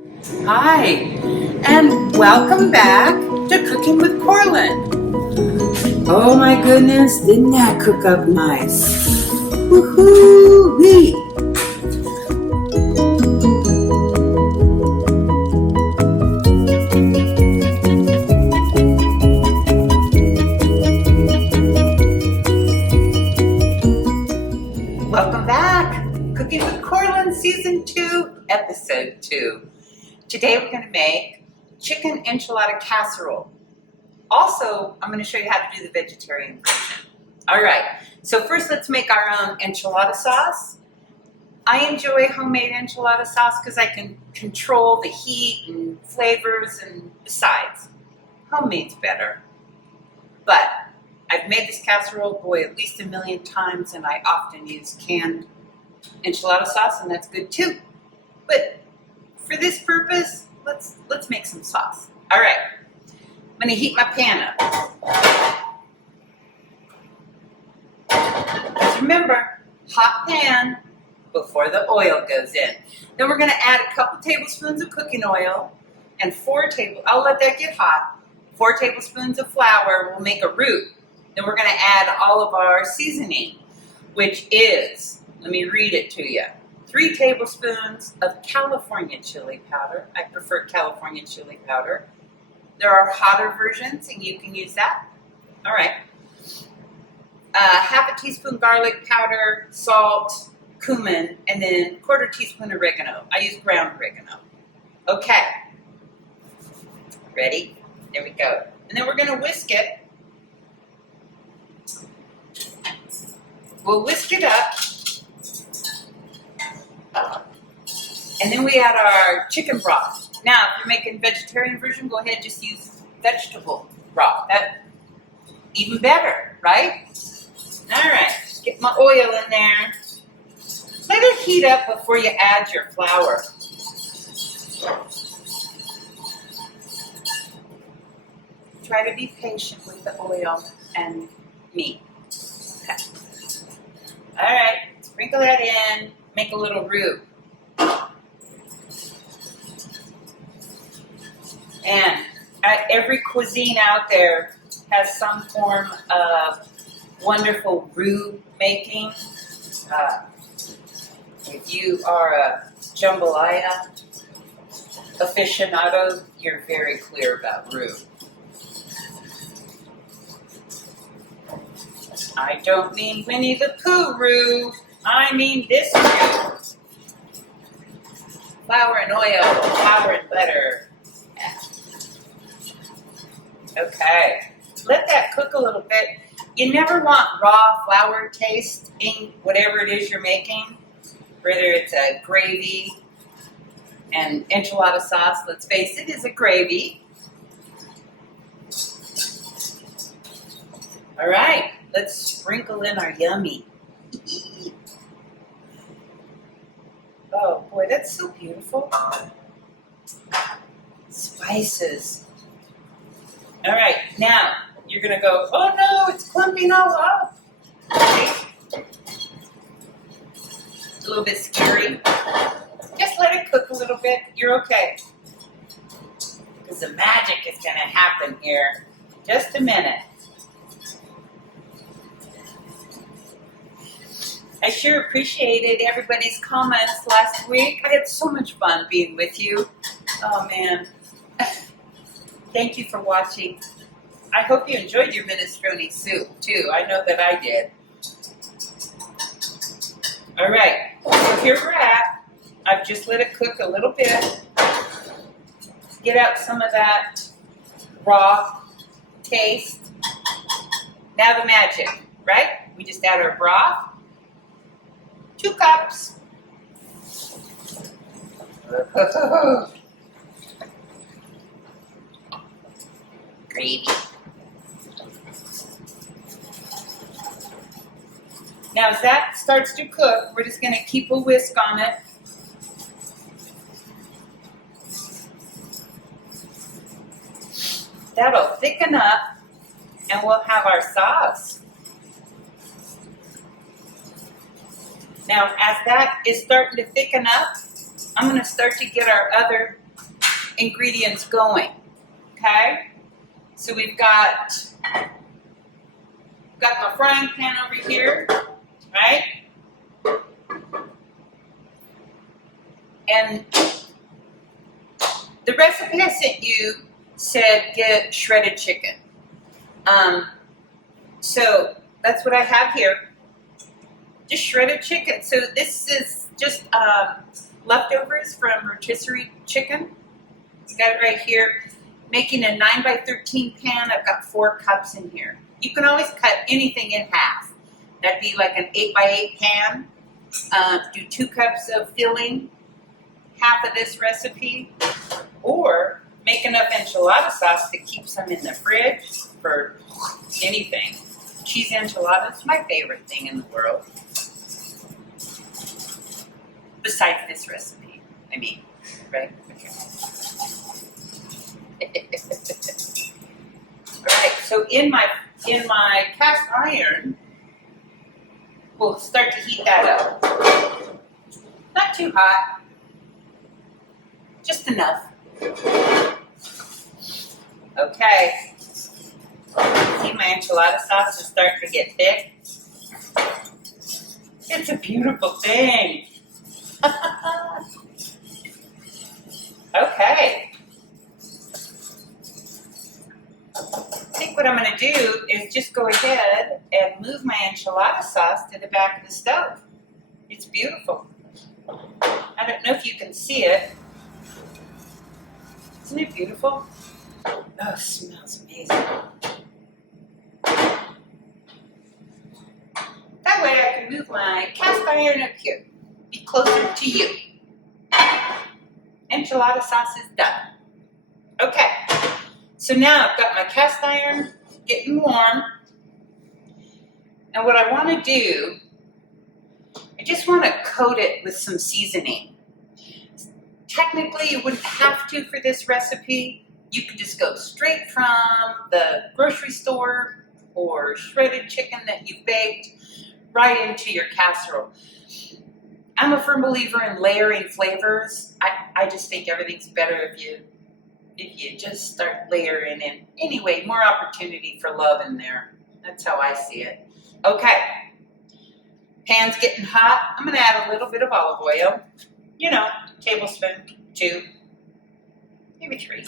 Hi, and welcome back to Cooking with Corlan. Oh my goodness, didn't that cook up nice? Woohoo-wee! Welcome back, Cooking with Corlan Season 2, Episode 2. Today we're going to make chicken enchilada casserole. Also, I'm going to show you how to do the vegetarian version. All right, so first let's make our own enchilada sauce. I enjoy homemade enchilada sauce because I can control the heat and flavors, and besides, homemade's better. But I've made this casserole, boy, at least 1,000,000 times, and I often use canned enchilada sauce, and that's good too. But for this purpose, let's make some sauce. All right, I'm going to heat my pan up. Just remember, hot pan before the oil goes in. Then we're going to add a couple tablespoons of cooking oil and I'll let that get hot. 4 tablespoons of flour will make a roux. Then we're going to add all of our seasoning, which is, let me read it to you. 3 tablespoons of California chili powder. I prefer California chili powder. There are hotter versions, and you can use that. All right. Half a teaspoon garlic powder, salt, cumin, and then 1/4 teaspoon oregano. I use ground oregano. Okay. Ready? There we go. And then we're going to whisk it. We'll whisk it up. And then we add our chicken broth. Now, if you're making vegetarian version, go ahead and just use vegetable broth. That's even better, right? All right, get my oil in there. Let it heat up before you add your flour. Try to be patient with the oil and meat. Okay. All right, sprinkle that in, make a little roux. And every cuisine out there has some form of wonderful roux making. If you are a jambalaya aficionado, you're very clear about roux. I don't mean Winnie the Pooh roux. I mean this roux. Flour and oil, flour and butter. Yeah. Okay, let that cook a little bit. You never want raw flour taste in whatever it is you're making, whether it's a gravy and enchilada sauce. Let's face it, is a gravy. All right, let's sprinkle in our yummy. Oh boy, that's so beautiful. Spices. All right, now you're gonna go, oh no, it's clumping all up. Okay. It's a little bit scary. Just let it cook a little bit, you're okay. Because the magic is gonna happen here. Just a minute. I sure appreciated everybody's comments last week. I had so much fun being with you. Oh man. Thank you for watching. I hope you enjoyed your minestrone soup too. I know that I did. All right, so here we're at. I've just let it cook a little bit. Get out some of that raw taste. Now the magic, right? We just add our broth. 2 cups. Gravy. Now as that starts to cook, we're just going to keep a whisk on it. That'll thicken up and we'll have our sauce. Now, as that is starting to thicken up, I'm going to start to get our other ingredients going. Okay? So we've got my frying pan over here, right? And the recipe I sent you said get shredded chicken. So that's what I have here. Just shredded chicken. So this is just leftovers from rotisserie chicken. Got it right here. Making a 9x13 pan. I've got 4 cups in here. You can always cut anything in half. That'd be like an 8x8 pan. Do 2 cups of filling, half of this recipe, or make enough enchilada sauce that keeps them in the fridge for anything. Cheese enchiladas, my favorite thing in the world. Besides this recipe, I mean, right? Okay. All right, so in my cast iron, we'll start to heat that up. Not too hot, just enough. Okay. See, my enchilada sauce is starting to get thick. It's a beautiful thing. Okay. I think what I'm going to do is just go ahead and move my enchilada sauce to the back of the stove. It's beautiful. I don't know if you can see it. Isn't it beautiful? Oh, it smells amazing. That way I can move my cast iron up here. Be closer to you. Enchilada sauce is done. Okay. So now I've got my cast iron getting warm. And what I want to do, I just want to coat it with some seasoning. Technically, you wouldn't have to for this recipe. You could just go straight from the grocery store or shredded chicken that you baked right into your casserole. I'm a firm believer in layering flavors. I just think everything's better if you just start layering in. Anyway, more opportunity for love in there. That's how I see it. Okay. Pan's getting hot. I'm going to add a little bit of olive oil. You know, tablespoon, 2, maybe 3.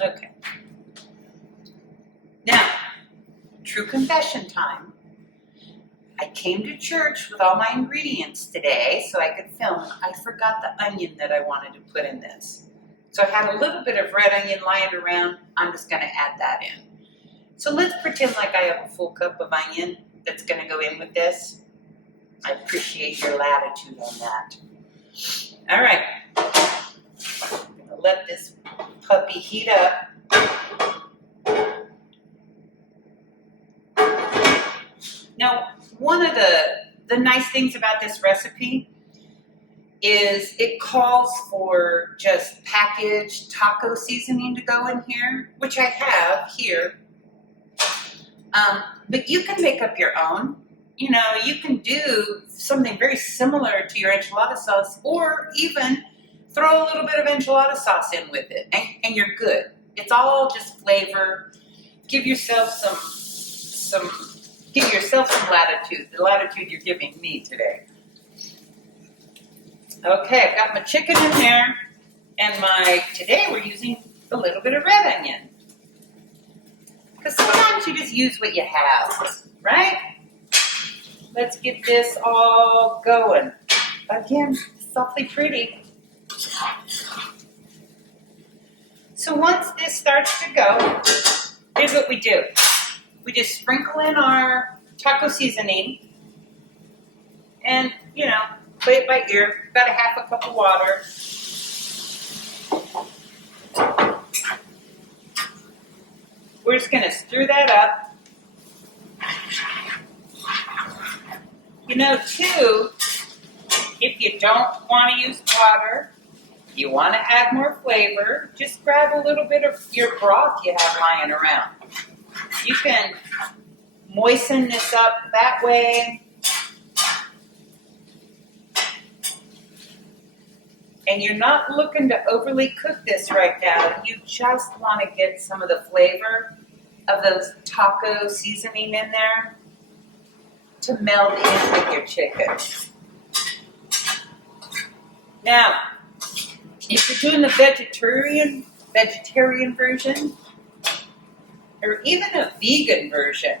Okay. Now, true confession time. I came to church with all my ingredients today so I could film. I forgot the onion that I wanted to put in this. So I had a little bit of red onion lying around. I'm just going to add that in. So let's pretend like I have a full cup of onion that's going to go in with this. I appreciate your latitude on that. All right. I'm going to let this puppy heat up. Now, one of the nice things about this recipe is it calls for just packaged taco seasoning to go in here, which I have here. But you can make up your own. You know, you can do something very similar to your enchilada sauce, or even throw a little bit of enchilada sauce in with it, and you're good. It's all just flavor. Give yourself some latitude, the latitude you're giving me today. Okay, I've got my chicken in there, and today we're using a little bit of red onion. Because sometimes you just use what you have, right? Let's get this all going. Again, softly pretty. So once this starts to go, here's what we do. We just sprinkle in our taco seasoning and, you know, play it by ear. About a half a cup of water. We're just going to stir that up. You know, too, if you don't want to use water, you want to add more flavor, just grab a little bit of your broth you have lying around. You can moisten this up that way. And you're not looking to overly cook this right now. You just want to get some of the flavor of those taco seasoning in there to meld in with your chicken. Now, if you're doing the vegetarian version, or even a vegan version,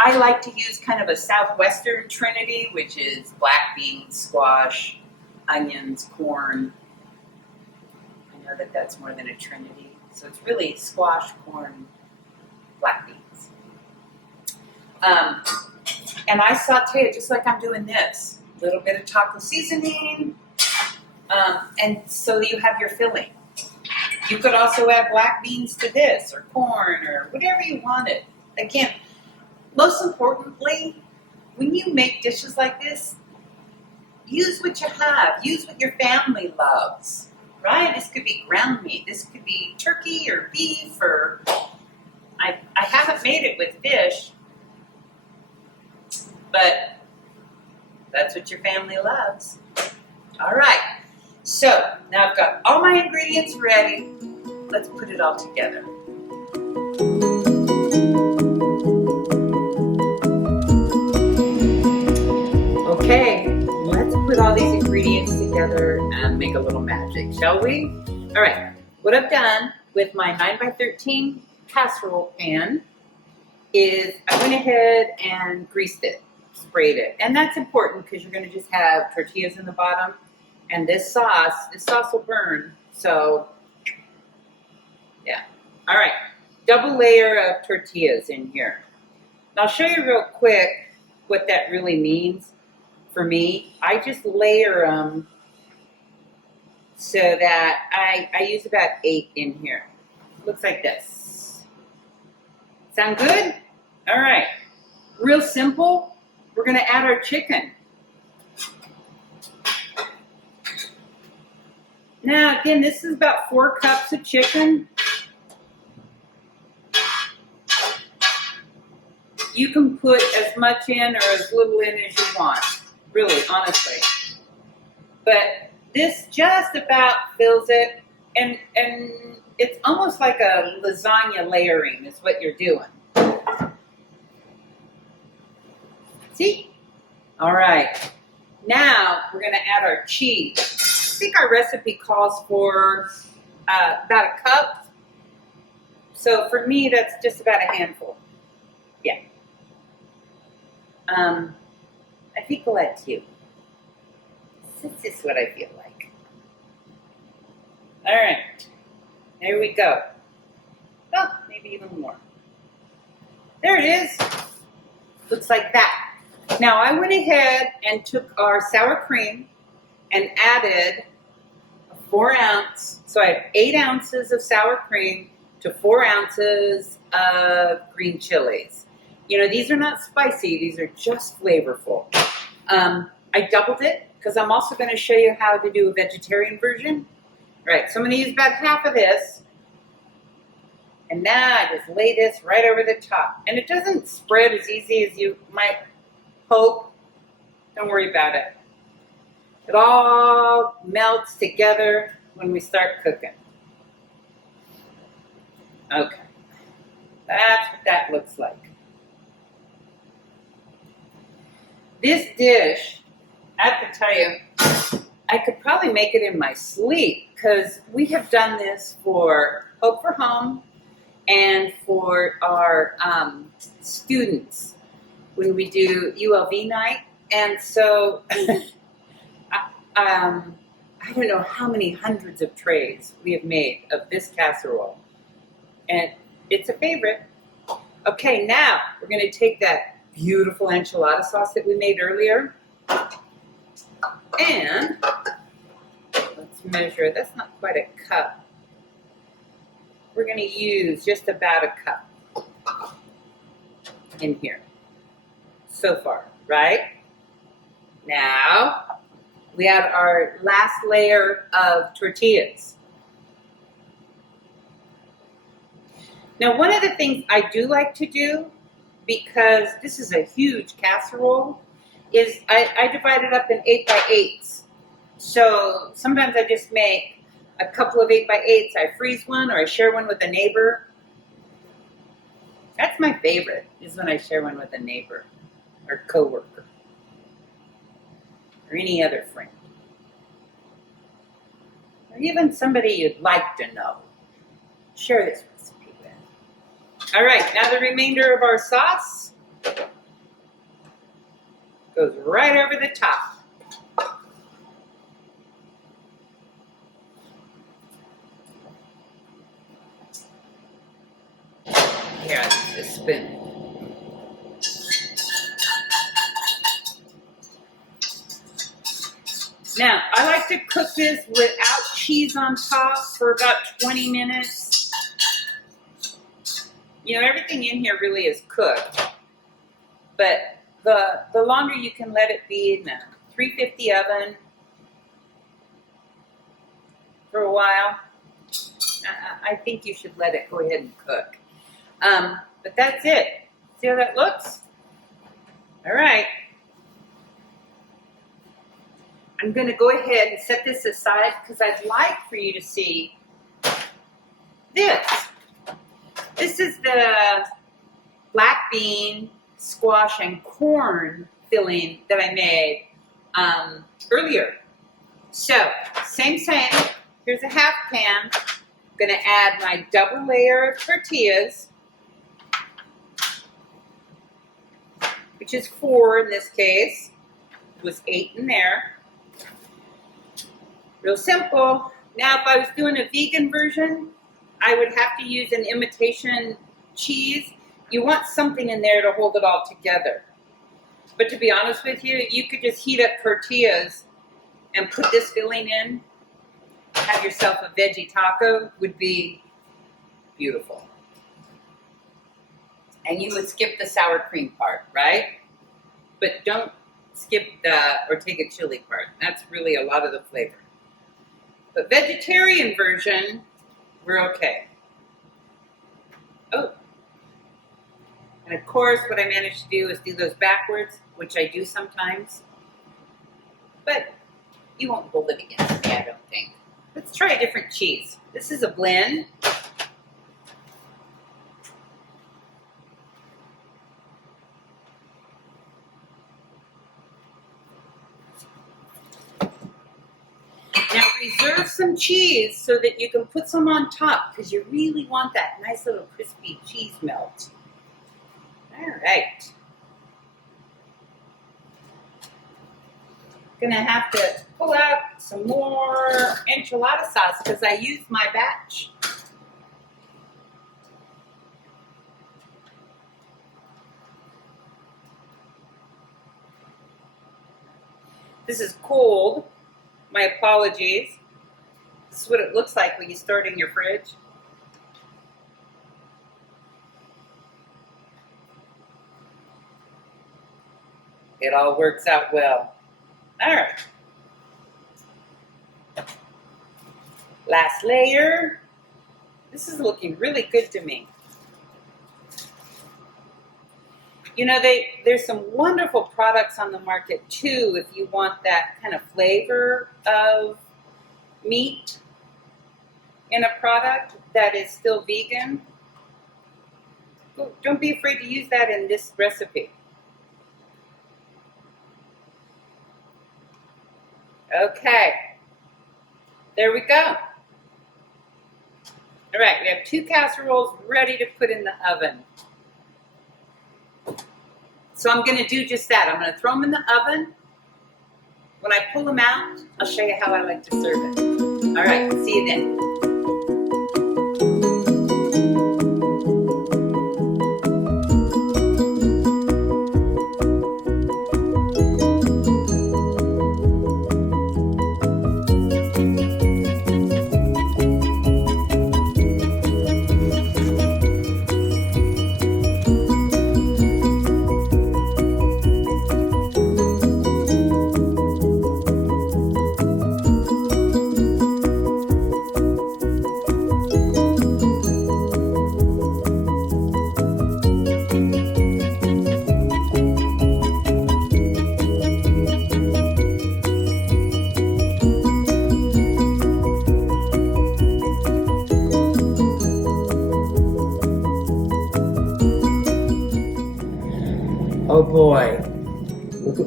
I like to use kind of a southwestern trinity, which is black beans, squash, onions, corn. I know that that's more than a trinity. So it's really squash, corn, black beans. And I saute it just like I'm doing this. A little bit of taco seasoning, and so you have your filling. You could also add black beans to this, or corn, or whatever you wanted. Again, most importantly, when you make dishes like this, use what you have. Use what your family loves, right? This could be ground meat. This could be turkey or beef, or I haven't made it with fish, but that's what your family loves. All right, so now I've got all my ingredients ready. Let's put it all together. Okay, let's put all these ingredients together and make a little magic, shall we? All right, what I've done with my 9x13 casserole pan is I went ahead and greased it, sprayed it. And that's important because you're going to just have tortillas in the bottom. And this sauce will burn. So, yeah. All right, double layer of tortillas in here. And I'll show you real quick what that really means. For me, I just layer them so that I use about 8 in here. Looks like this. Sound good? All right. Real simple. We're going to add our chicken. Now, again, this is about 4 cups of chicken. You can put as much in or as little in as you want. Really, honestly. But this just about fills it, and it's almost like a lasagna layering is what you're doing. See? All right. Now we're going to add our cheese. I think our recipe calls for about a cup. So for me, that's just about a handful. Yeah. I think we'll add 2. This is what I feel like. All right. There we go. Oh, maybe even more. There it is. Looks like that. Now I went ahead and took our sour cream and added a 4 ounce. So I have 8 ounces of sour cream to 4 ounces of green chilies. You know, these are not spicy. These are just flavorful. I doubled it because I'm also going to show you how to do a vegetarian version. All right, so I'm going to use about half of this. And now I just lay this right over the top. And it doesn't spread as easy as you might hope. Don't worry about it. It all melts together when we start cooking. Okay, that's what that looks like. This dish, I have to tell you, I could probably make it in my sleep because we have done this for Hope for Home and for our students when we do ULV night. And so I don't know how many hundreds of trays we have made of this casserole. And it's a favorite. Okay, now we're going to take that beautiful enchilada sauce that we made earlier. And let's measure. That's not quite a cup. We're going to use just about a cup in here so far, right? Now we add our last layer of tortillas. Now, one of the things I do like to do, because this is a huge casserole, is I divide it up in 8x8s. So sometimes I just make a couple of 8x8s. I freeze one or I share one with a neighbor. That's my favorite, is when I share one with a neighbor or coworker or any other friend. Or even somebody you'd like to know. Share this recipe with. All right, now the remainder of our sauce goes right over the top. Here, I'll use a spoon. Now, I like to cook this without cheese on top for about 20 minutes. You know, everything in here really is cooked. But the longer you can let it be in a 350 oven for a while, I think you should let it go ahead and cook. But that's it. See how that looks? All right. I'm going to go ahead and set this aside because I'd like for you to see this. This is the black bean, squash, and corn filling that I made earlier. So, same. Here's a half pan. I'm going to add my double layer of tortillas, which is 4 in this case. It was 8 in there. Real simple. Now, if I was doing a vegan version, I would have to use an imitation cheese. You want something in there to hold it all together. But to be honest with you, you could just heat up tortillas and put this filling in. Have yourself a veggie taco. Would be beautiful. And you would skip the sour cream part, right? But don't skip or take a chili part. That's really a lot of the flavor. But vegetarian version, we're okay. Oh. And of course, what I managed to do is do those backwards, which I do sometimes. But you won't hold it against me, I don't think. Let's try a different cheese. This is a blend. Now reserve some cheese so that you can put some on top because you really want that nice little crispy cheese melt. All right. Gonna have to pull out some more enchilada sauce because I used my batch. This is cold. My apologies. This is what it looks like when you store it in your fridge. It all works out well. All right. Last layer. This is looking really good to me. You know, there's some wonderful products on the market too if you want that kind of flavor of meat in a product that is still vegan. Don't be afraid to use that in this recipe. Okay, there we go. All right, we have 2 casseroles ready to put in the oven. So I'm going to do just that. I'm going to throw them in the oven. When I pull them out, I'll show you how I like to serve it. All right, see you then.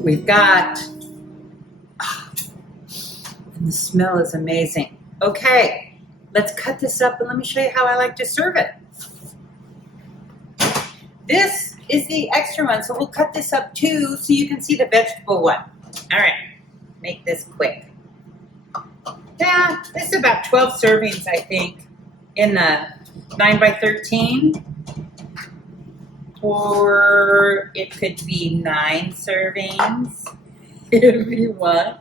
what we've got. Oh, and the smell is amazing. Okay, let's cut this up and let me show you how I like to serve it. This is the extra one, so we'll cut this up too so you can see the vegetable one. All right, make this quick. Yeah, this is about 12 servings, I think, in the 9x13. Or it could be 9 servings if you want.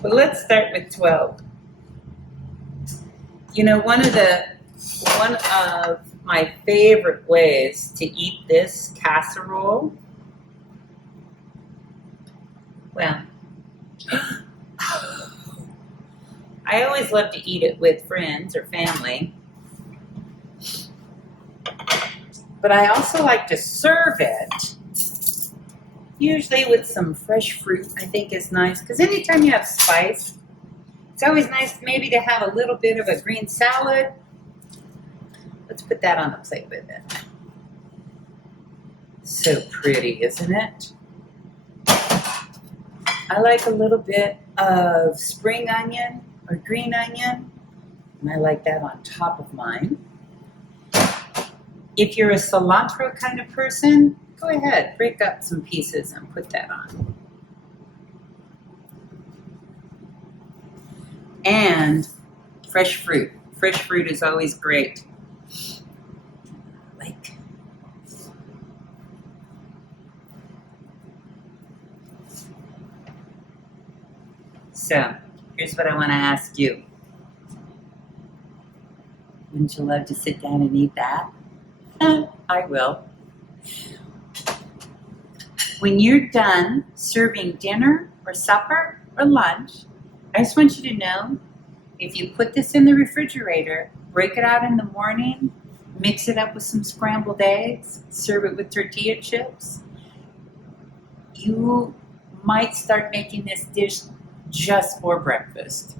But let's start with 12. You know, one of my favorite ways to eat this casserole, well, I always love to eat it with friends or family. But I also like to serve it, usually with some fresh fruit. I think is nice, because anytime you have spice, it's always nice maybe to have a little bit of a green salad. Let's put that on the plate with it. So pretty, isn't it? I like a little bit of spring onion or green onion, and I like that on top of mine. If you're a cilantro kind of person, go ahead, break up some pieces and put that on. And fresh fruit. Fresh fruit is always great. So, here's what I want to ask you. Wouldn't you love to sit down and eat that? I will. When you're done serving dinner or supper or lunch, I just want you to know, if you put this in the refrigerator, break it out in the morning, mix it up with some scrambled eggs, serve it with tortilla chips, you might start making this dish just for breakfast,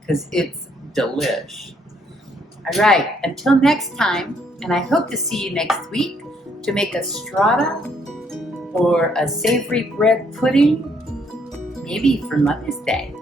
because it's delish. All right, until next time, and I hope to see you next week to make a strata or a savory bread pudding, maybe for Mother's Day.